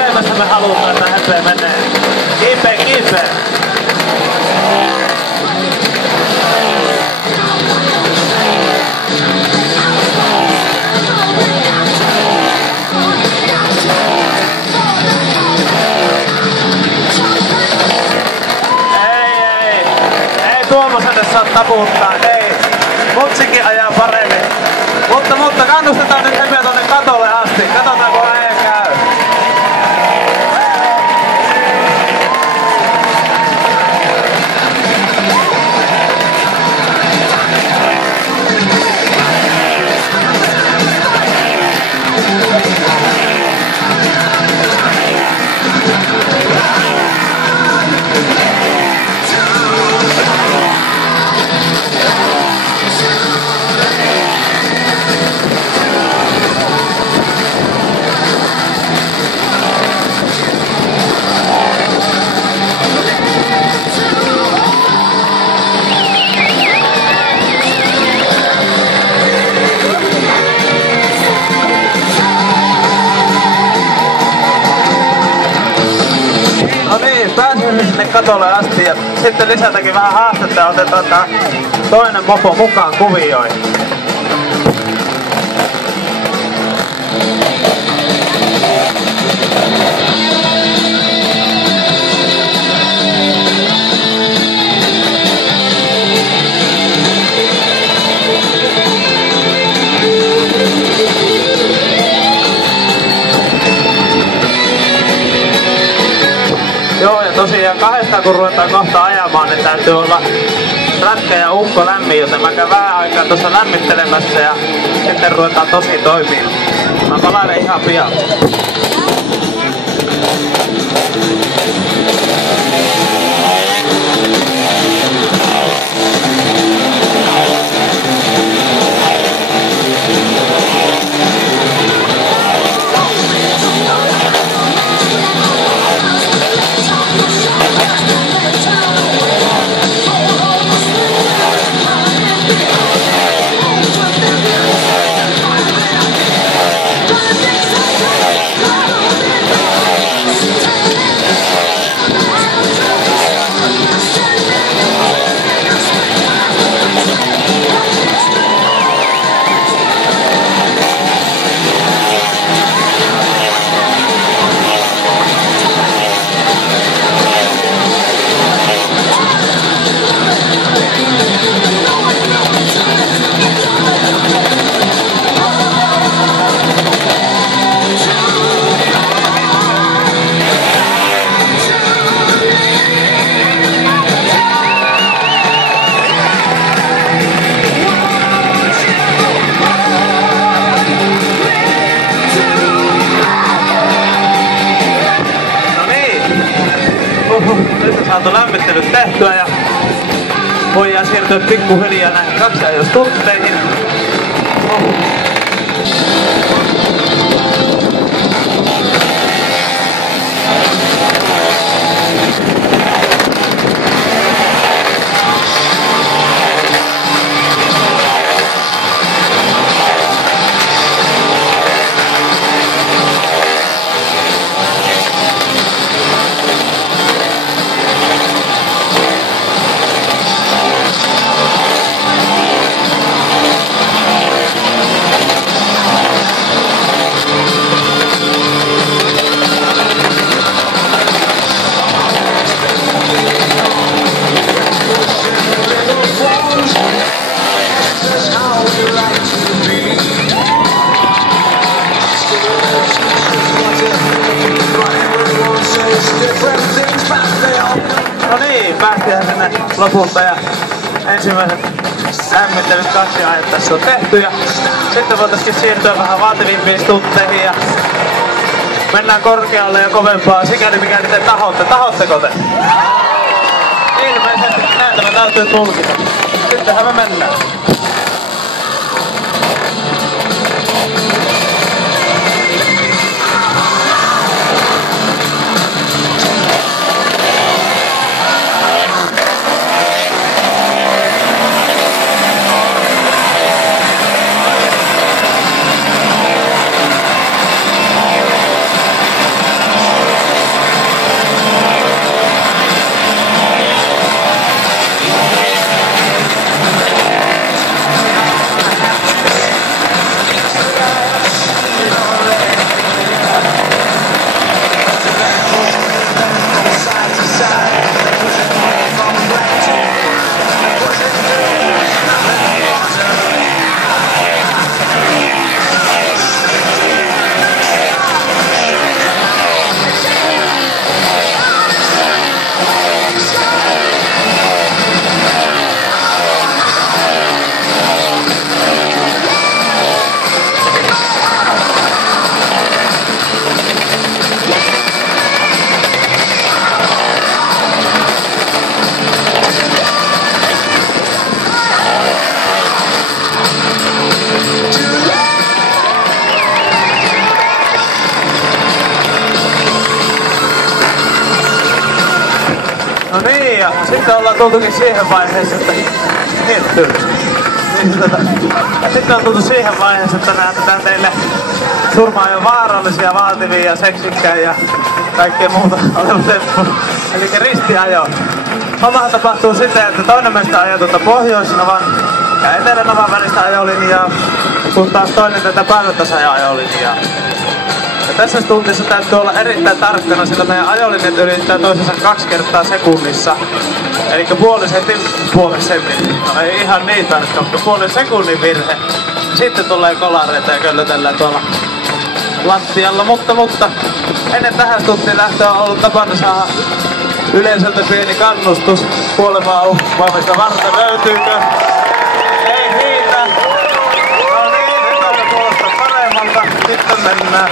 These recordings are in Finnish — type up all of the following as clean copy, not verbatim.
ylemmässä me halutaan, että häpeä menee. Kipe. Ei tuommoiselle saa taputtaa, ei. Mutsikin ajaa paremmin. Mutta kannustetaan nyt Hepeä tonne katolle asti. Katsotaan kun äijä käy. Sinne katolle asti ja sitten lisätäkin vähän haastetta ja otetaan tää toinen mopo mukaan kuvioihin. Joo, ja tosiaan kahdestaan kun ruvetaan kohta ajamaan, niin täytyy olla Rätkä ja Ukko lämmin, joten mä käyn vähän aikaa tuossa lämmittelemässä ja sitten ruvetaan tosi toimimaan. Mä palailen ihan pian. Nyt on saatu lämmittelyt tehtyä ja voidaan siirtyä pikkuhiljaa näihin kaksiajostutteihin. No niin, päästihän sinne lopulta ja ensimmäiset lämmittelyt kaksiajat tässä on tehty ja sitten voitaisiin siirtyä vähän vaativimpiin stutteihin ja mennään korkealle ja kovempaa sikäli mikäli te tahotte. Tahotteko te? Ilmeisesti näitä me täytyy tulkita. Sittenhän me mennään. No niin, ja sitten ollaan tultukin siihen vaiheessa, että sitten on tultu siihen vaiheessa, että näytetään teille surmaajan vaarallisia, vaativia ja seksikkäitä ja kaikkea muuta oleva temppu. Eli ristiajo. Hommahan tapahtuu siten, että toinen meistä ajaa tuota Pohjois-Novan ja Etelä-Novan välistä ajolinjaa, kun taas toinen tätä päivätasajan ajolinjaa. Ja tässä tuntissa täytyy olla erittäin tarkkana, sillä meidän ajolinjat ylittää toisensa 2 kertaa sekunnissa. Eli puoli sentin. No ei ihan niin tarkka, mutta puoli sekunnin virhe. Sitten tulee kolareita ja köllötellään tuolla lattialla. Mutta ennen tähän tuntiin lähtöä on ollut tapana saada yleisöltä pieni kannustus. Kuolemaa uhkaamista varten löytyykö? Ei riitä. No niin, nyt on kuulostaa paremmalta. Sitten mennään.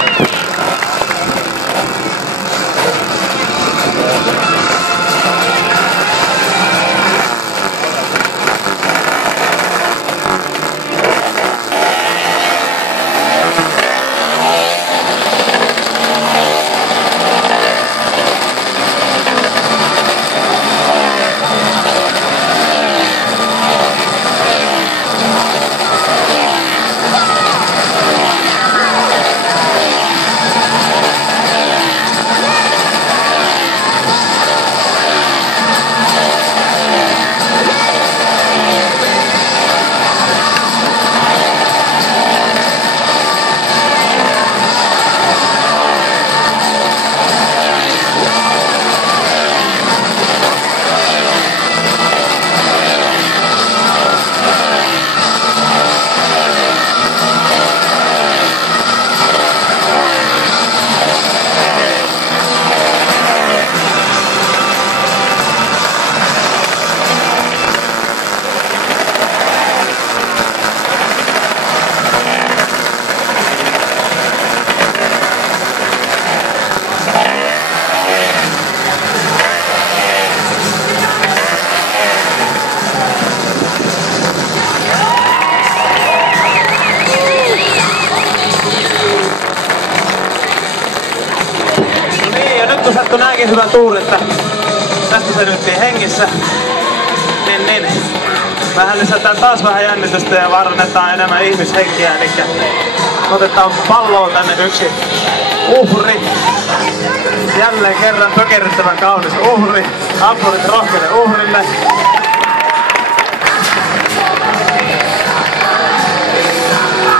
Kun sattui näinkin hyvä tuuri, että tästä selvittiin hengissä, niin vähän lisätään taas vähän jännitystä ja vaarannetaan enemmän ihmishenkiä. Eli otetaan palloon tänne yksi uhri. Jälleen kerran pökerryttävän kaunis uhri. Ampurit rohkeille uhrille.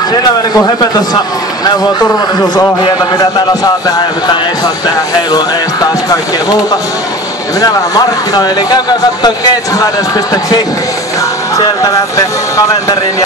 Siinä väliin kun Hepe tuossa neuvoo turvallisuusohjeita, mitä täällä saa tehdä ja mitä ei saa tehdä, heilua ees taas kaikkea muuta. Ja minä vähän markkinoin, eli käykää kattoo gatesriders.fi. Sieltä näette kalenterin ja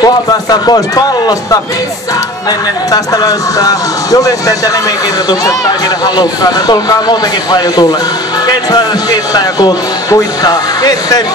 kunhan päästään pois pallosta, niin tästä löytää julisteet ja nimikirjoitukset kaikille halukkaille. Tulkaa muutenkin vaan jutulle. Gatesriders kiittää ja kuittaa. Kiitti!